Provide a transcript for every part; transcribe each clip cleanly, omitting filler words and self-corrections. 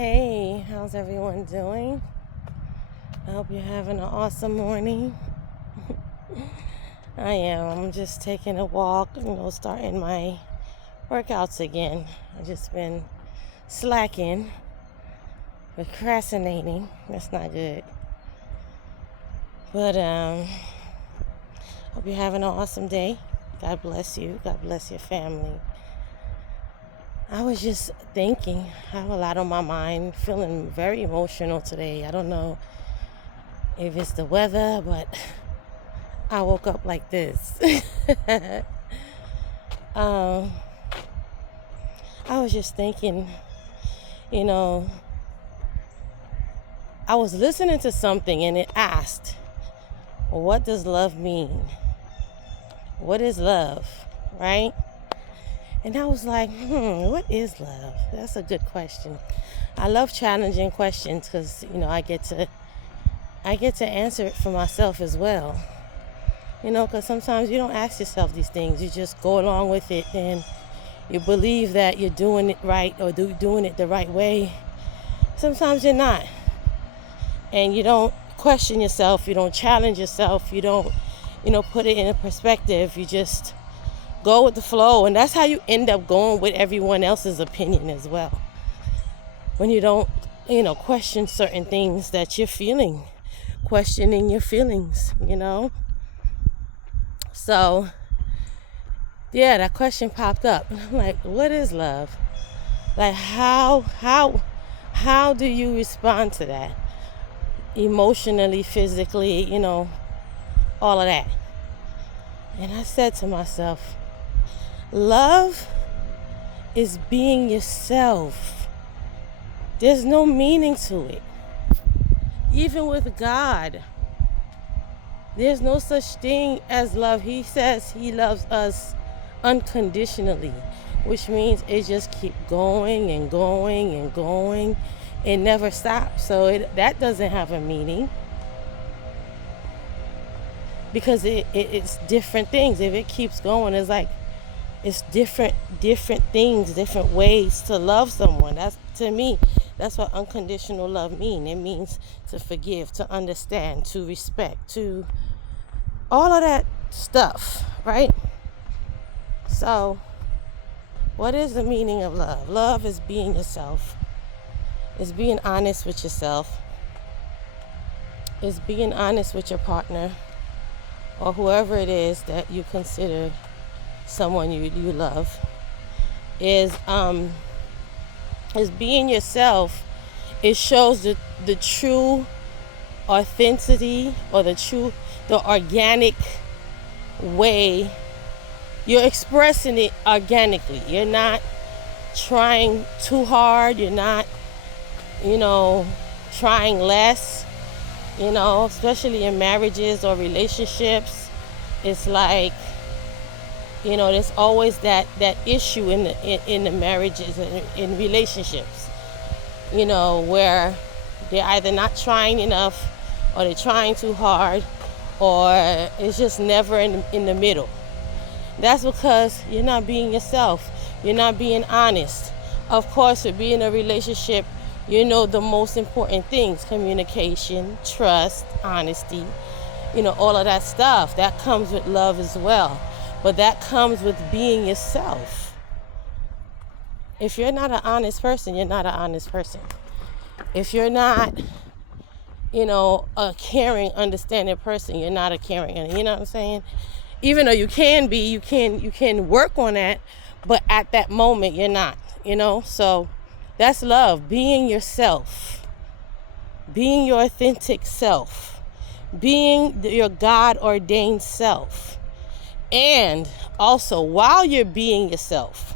Hey, how's everyone doing? I hope you're having an awesome morning. I am. I'm just taking a walk and starting my workouts again. I've just been slacking, procrastinating. That's not good. But hope you're having an awesome day. God bless you. God bless your family. I was just thinking, I have a lot on my mind, feeling very emotional today. I don't know if it's the weather, but I woke up like this. I was just thinking, I was listening to something and it asked, what does love mean? What is love, right? And I was like, what is love? That's a good question. I love challenging questions because, I get to answer it for myself as well. Because sometimes you don't ask yourself these things. You just go along with it and you believe that you're doing it right or doing it the right way. Sometimes you're not. And you don't question yourself. You don't challenge yourself. You don't, put it in a perspective. You just go with the flow. And that's how you end up going with everyone else's opinion as well. When you don't, question certain things that you're feeling. Questioning your feelings, So, yeah, that question popped up. I'm like, what is love? Like, how do you respond to that? Emotionally, physically, all of that. And I said to myself, love is being yourself. There's no meaning to it. Even with God, there's no such thing as love. He says he loves us unconditionally, which means it just keeps going and going and going. It never stops. So that doesn't have a meaning because it's different things. If it keeps going, it's different things, different ways to love someone. That's, to me, that's what unconditional love means. It means to forgive, to understand, to respect, to all of that stuff, right? So, what is the meaning of love? Love is being yourself. It's being honest with yourself. It's being honest with your partner or whoever it is that you consider someone you love. Is being yourself. It shows the true authenticity or the organic way. You're expressing it organically. You're not trying too hard. You're not, trying less, especially in marriages or relationships. It's like, there's always that issue in the marriages and in relationships, where they're either not trying enough or they're trying too hard or it's just never in the middle. That's because you're not being yourself. You're not being honest. Of course, to be in a relationship, the most important things: communication, trust, honesty, all of that stuff. That comes with love as well. But that comes with being yourself. If you're not an honest person, you're not an honest person. If you're not, a caring, understanding person, you're not a caring. You know what I'm saying? Even though you can be, you can work on that, but at that moment you're not, So that's love, being yourself, being your authentic self, being your God-ordained self. And also, while you're being yourself,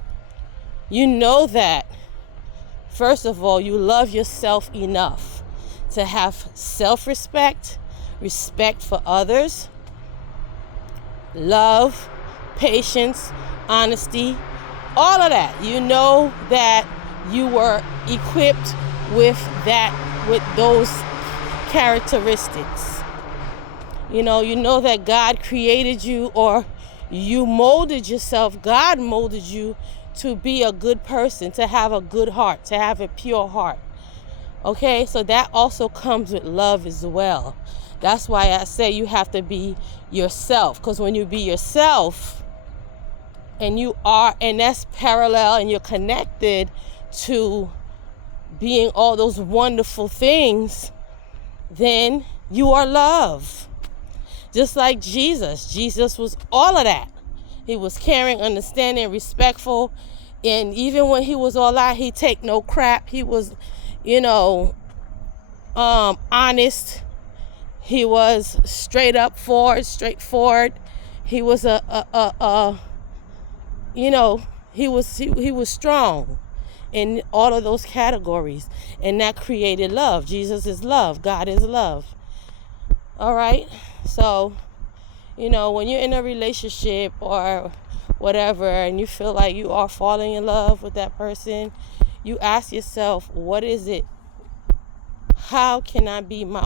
that, first of all, you love yourself enough to have self-respect, respect for others, love, patience, honesty, all of that. That you were equipped with those characteristics. That God created you, or you molded yourself. God molded you to be a good person, to have a good heart, to have a pure heart, Okay, so that also comes with love as well. That's why I say you have to be yourself, because when you be yourself and that's parallel and you're connected to being all those wonderful things, then you are love. Just like Jesus. Jesus was all of that. He was caring, understanding, respectful. And even when he was all out, he take no crap. He was, honest. He was straightforward. He was he was strong in all of those categories. And that created love. Jesus is love. God is love. All right? So, when you're in a relationship or whatever and you feel like you are falling in love with that person, you ask yourself, what is it? How can I be my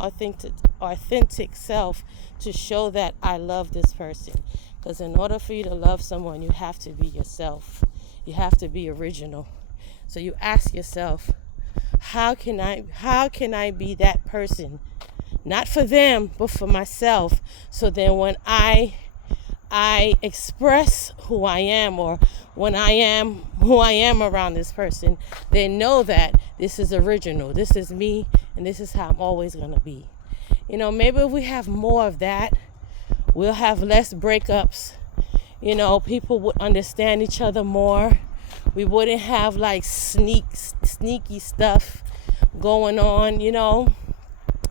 authentic self to show that I love this person? Because in order for you to love someone, you have to be yourself. You have to be original. So you ask yourself, how can I be that person? Not for them, but for myself. So then when I express who I am, or when I am who I am around this person, they know that this is original. This is me, and this is how I'm always going to be. Maybe if we have more of that, we'll have less breakups. People would understand each other more. We wouldn't have like sneaky stuff going on,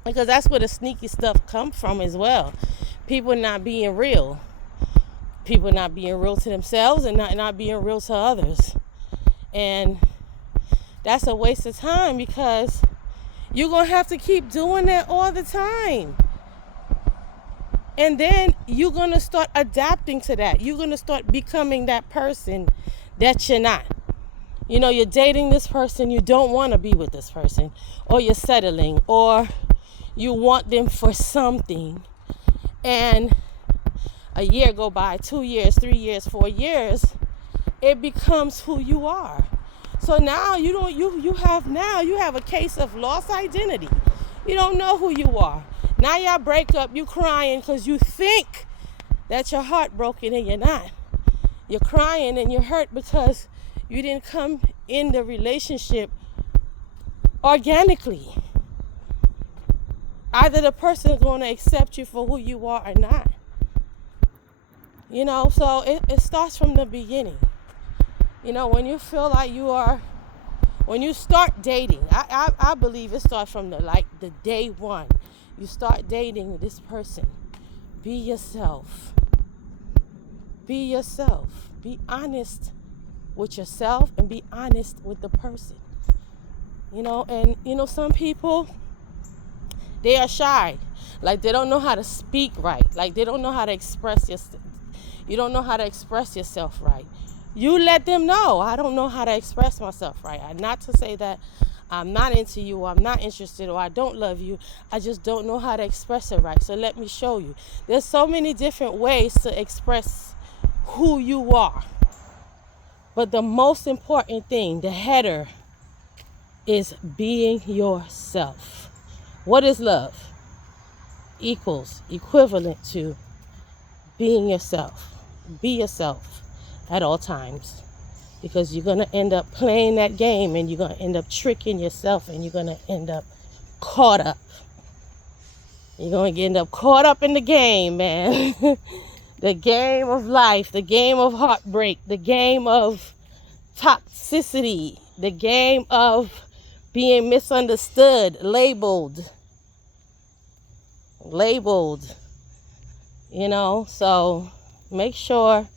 because that's where the sneaky stuff comes from as well. People not being real. People not being real to themselves and not being real to others. And that's a waste of time, because you're going to have to keep doing that all the time. And then you're going to start adapting to that. You're going to start becoming that person that you're not. You're dating this person, you don't want to be with this person, or you're settling, or you want them for something, and a year go by, 2 years, 3 years, 4 years, it becomes who you are. So now you have a case of lost identity. You don't know who you are. Now y'all break up, you crying because you think that you're heartbroken and you're not. You're crying and you're hurt because you didn't come in the relationship organically. Either the person is going to accept you for who you are or not. So it starts from the beginning. When you feel like when you start dating, I believe it starts from the day one. You start dating this person. Be yourself. Be yourself. Be honest with yourself and be honest with the person. Some people, they are shy. Like they don't know how to speak right. Like they don't know how to express yourself. You don't know how to express yourself right. You let them know, I don't know how to express myself right. Not to say that I'm not into you, or I'm not interested, or I don't love you. I just don't know how to express it right. So let me show you. There's so many different ways to express who you are. But the most important thing, the header, is being yourself. What is love? Equivalent to being yourself. Be yourself at all times, because you're going to end up playing that game and you're going to end up tricking yourself and you're going to end up caught up. You're going to end up caught up in the game, man. The game of life, the game of heartbreak, the game of toxicity, the game of being misunderstood, labeled. So make sure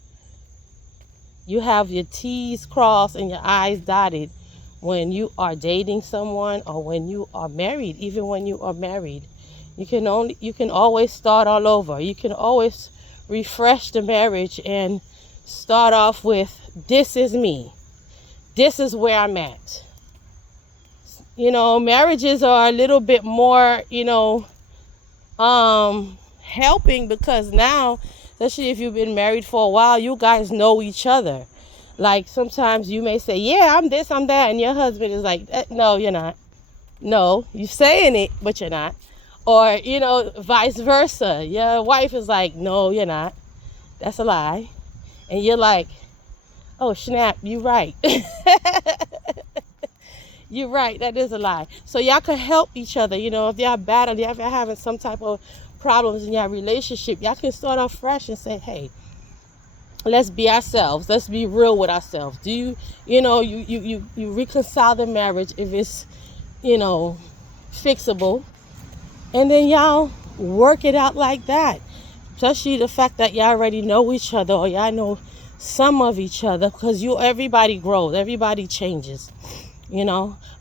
you have your T's crossed and your I's dotted when you are dating someone, or when you are married. Even when you are married, you can always start all over. You can always refresh the marriage and start off with, this is me. This is where I'm at. Marriages are a little bit more, helping, because now, especially if you've been married for a while, you guys know each other. Like sometimes you may say, yeah, I'm this, I'm that, and your husband is like, no, you're not. No, you're saying it, but you're not. Or, vice versa. Your wife is like, no, you're not. That's a lie. And you're like, oh, snap, you're right. You're right, that is a lie. So y'all can help each other. If y'all battling, if y'all having some type of problems in your relationship, y'all can start off fresh and say, hey, let's be ourselves. Let's be real with ourselves. Do you reconcile the marriage if it's, fixable, and then y'all work it out like that. Especially the fact that y'all already know each other, or y'all know some of each other, because everybody grows, everybody changes,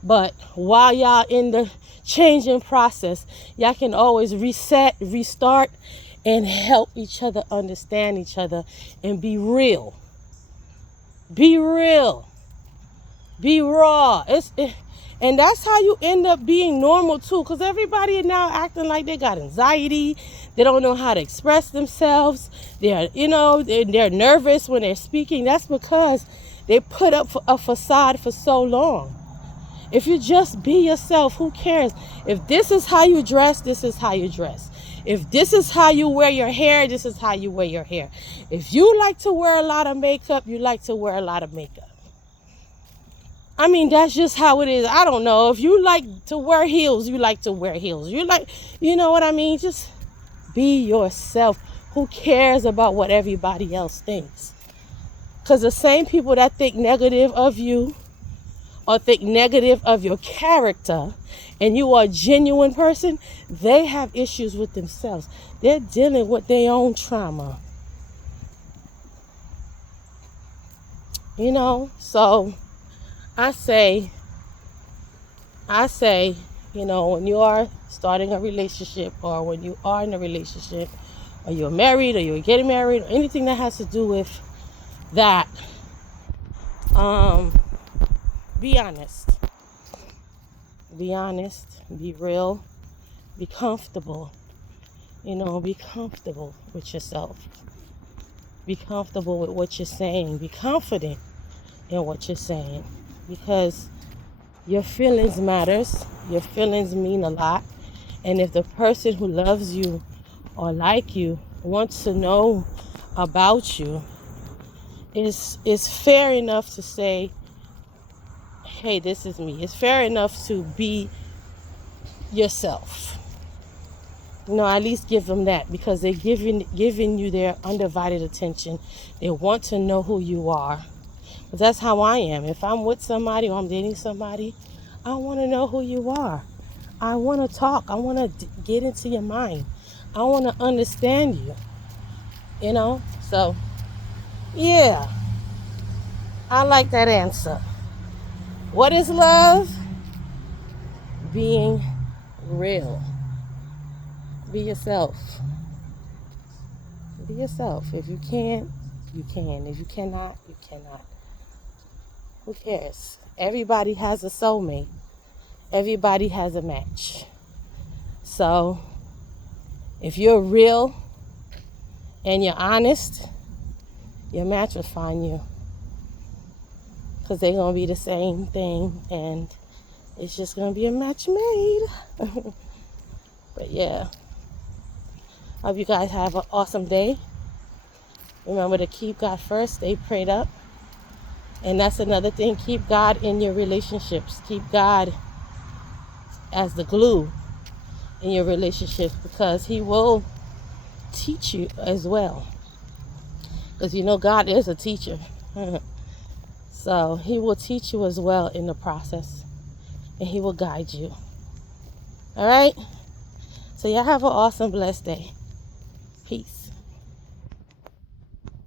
But while y'all in the changing process, y'all can always reset, restart, and help each other understand each other and be real. Be real. Be raw. And that's how you end up being normal too, because everybody is now acting like they got anxiety. They don't know how to express themselves. They're nervous when they're speaking. That's because they put up a facade for so long. If you just be yourself, who cares? If this is how you dress, this is how you dress. If this is how you wear your hair, this is how you wear your hair. If you like to wear a lot of makeup, you like to wear a lot of makeup. I mean, that's just how it is. I don't know. If you like to wear heels, you like to wear heels. You know what I mean? Just be yourself. Who cares about what everybody else thinks? Because the same people that think negative of you or think negative of your character, and you are a genuine person, they have issues with themselves. They're dealing with their own trauma. So I say, when you are starting a relationship, or when you are in a relationship, or you're married, or you're getting married, or anything that has to do with that, be honest. Be honest. Be real. Be comfortable. Be comfortable with yourself. Be comfortable with what you're saying. Be confident in what you're saying. Because your feelings matters. Your feelings mean a lot. And if the person who loves you or like you wants to know about you, it's fair enough to say, hey, this is me. It's fair enough to be yourself. At least give them that, because they're giving you their undivided attention. They want to know who you are. But that's how I am. If I'm with somebody or I'm dating somebody, I want to know who you are. I want to talk. I want to get into your mind. I want to understand you. So, yeah, I like that answer. What is love? Being real. Be yourself. Be yourself. If you can, you can. If you cannot, you cannot. Who cares? Everybody has a soulmate. Everybody has a match. So, if you're real and you're honest, your match will find you. Because they're going to be the same thing, and it's just going to be a match made. But yeah. Hope you guys have an awesome day. Remember to keep God first. Stay prayed up. And that's another thing. Keep God in your relationships. Keep God as the glue in your relationships, because He will teach you as well. Because God is a teacher. So He will teach you as well in the process. And He will guide you. All right? So y'all have an awesome, blessed day. Peace.